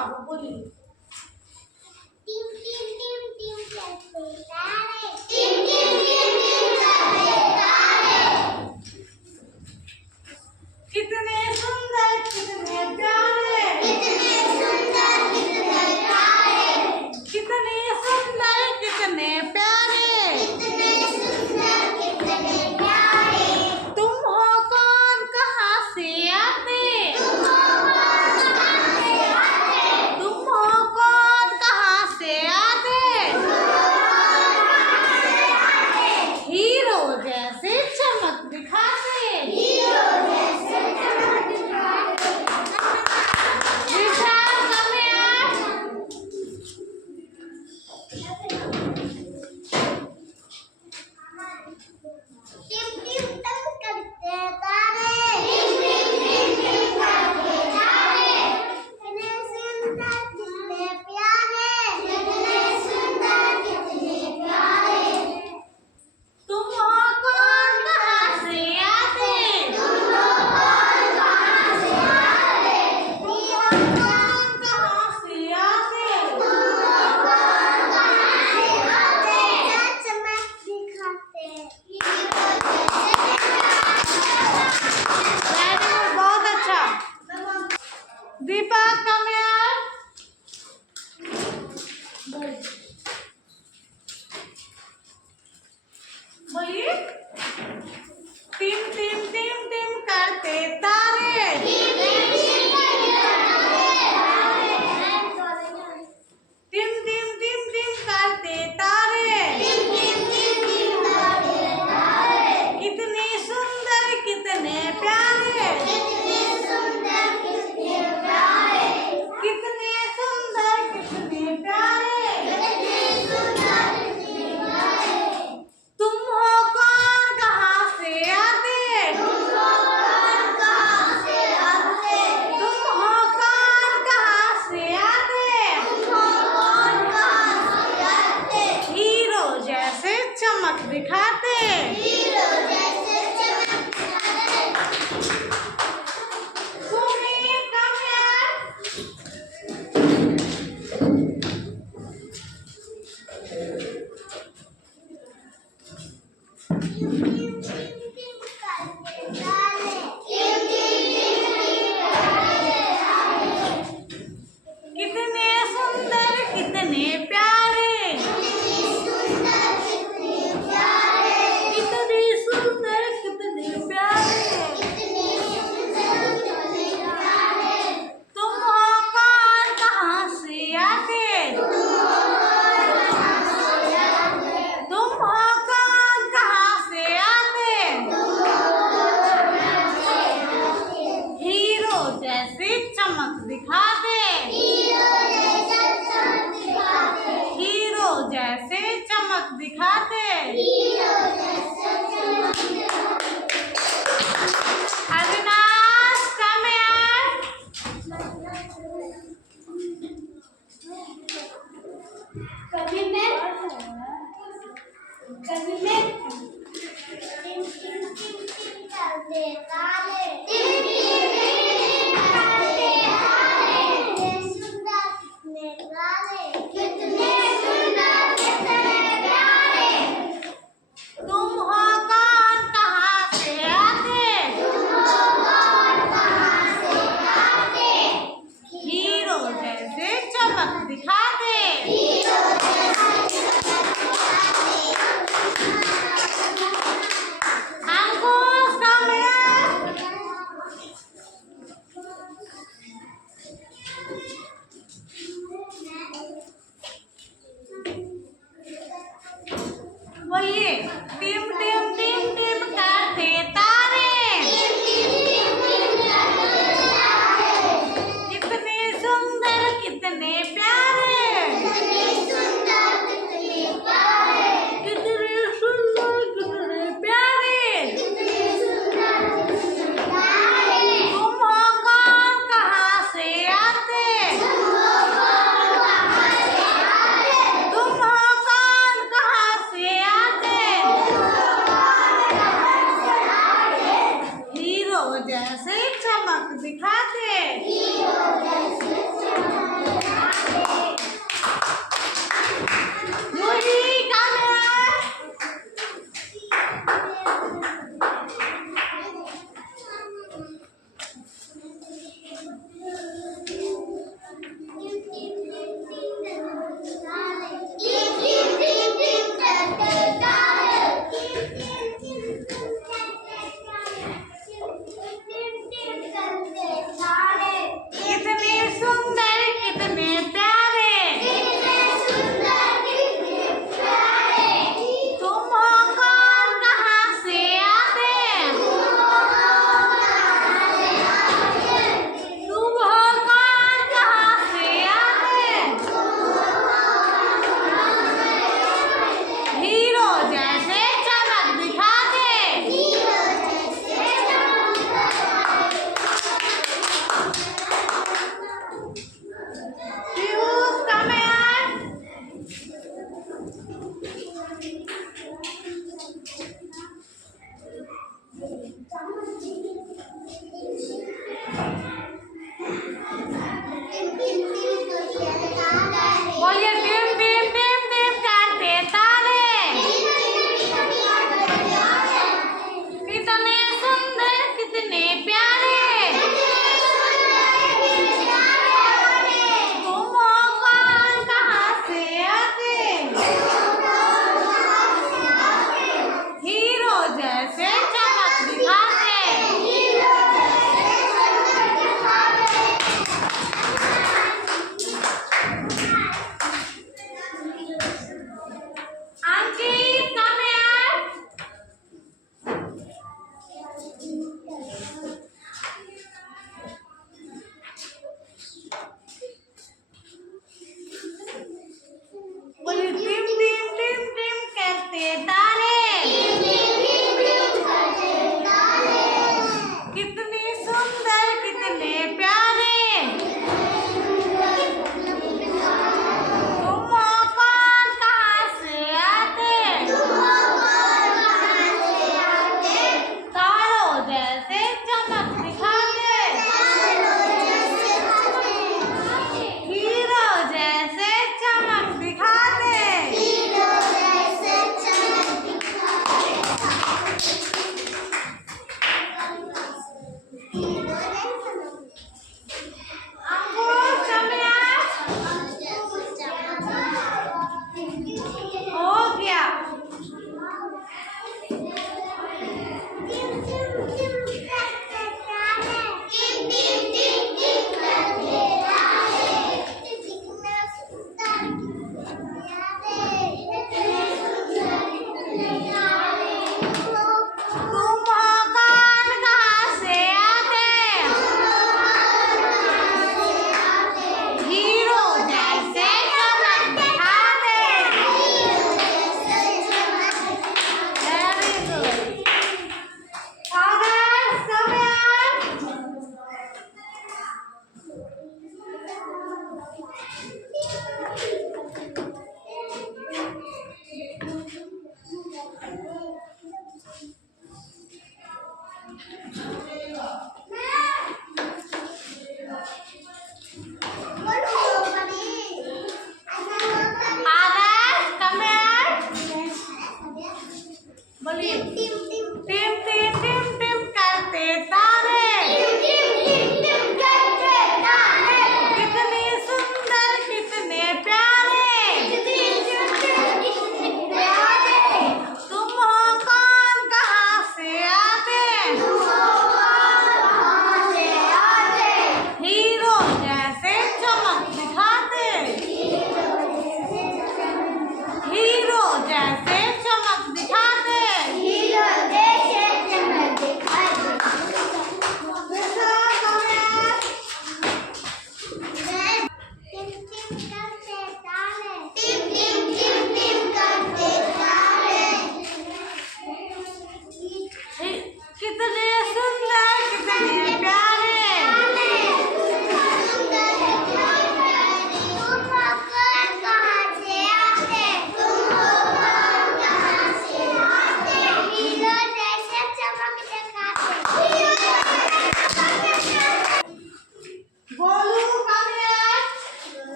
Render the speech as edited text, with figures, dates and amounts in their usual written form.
बाबा बोलिए। टिम टिम टिम टिम करते तारे, टिम टिम टिम टिम करते तारे, कितने सुंदर कितने प्यारे, कितने सुंदर कितने प्यारे, कितने सुंदर कितने प्यारे, कितने सुंदर कितने प्यारे। तुम हो कौन कहाँ से आते, तुम हो कौन कहाँ से आते, तुम हो कौन कहाँ से आते, हीरो जैसे चमक दिखाते, हीरो जैसे चमक दिखाते। विशाल कमयार, टिम टिम टम करते तारे, टिम टिम टिम टिम करते तारे, कितने सुंदर कितने प्यारे, कितने सुंदर कितने प्यारे। तुम हो कौन कहाँ से आते, तुम हो कौन कहाँ से आते, तुम हो कौन कहाँ से आते, तुम हो कौन कहाँ से आते, चमक दिखाते, हीरो जैसे वेरी गुड, बहुत अच्छा। दीपक कमयार, बोलिए। टिम टिम टिम टिम करते तारे, टिम टिम टिम टिम करते तारे, टिम टिम टिम टिम करते तारे, टिम टिम टिम टिम करते तारे, कितने सुंदर कितने प्यारे, कितने सुंदर कितने प्यारे, कितने सुंदर कितने प्यारे, कितने सुंदर कितने प्यारे। तुम हो कौन कहाँ से आते, तुम हो कौन कहाँ से आते, तुम हो कौन कहाँ से आते, तुम हो कौन कहाँ से आते, हीरो जैसे चमक दिखाते, हीरो जैसे चमक दिखाते। सुनील कमयार, टिम टिम टिम टिम करते तारे, टिम टिम टिम टिम करते तारे, कितने सुंदर कितने प्यारे, कितने सुंदर कितने प्यारे, कितने सुंदर कितने प्यारे, कितने सुंदर कितने प्यारे। तुम हो कौन कहाँ से आते, तुम हो कौन कहाँ से आते, तुम हो कौन कहाँ से आते, तुम हो कौन कहाँ से आते, हीरो जैसे चमक दिखाते, हीरो जैसे चमक दिखाते, हीरो जैसे चमक दिखाते। हीरो जैसे चमक दिखाते। अविनाश कमयार, कभी मैं टिम टिम टिम टिम करते तारे, टिम टिम टिम टिम करते तारे, कितने सुंदर कितने प्यारे, कितने सुंदर कितने प्यारे। तुम हो कौन कहाँ से आते, तुम हो कौन कहाँ से आते, हीरो जैसे चमक दिखाते। हीरो जैसे चमक दिखाते। अंकुश कमयार, बोलिए।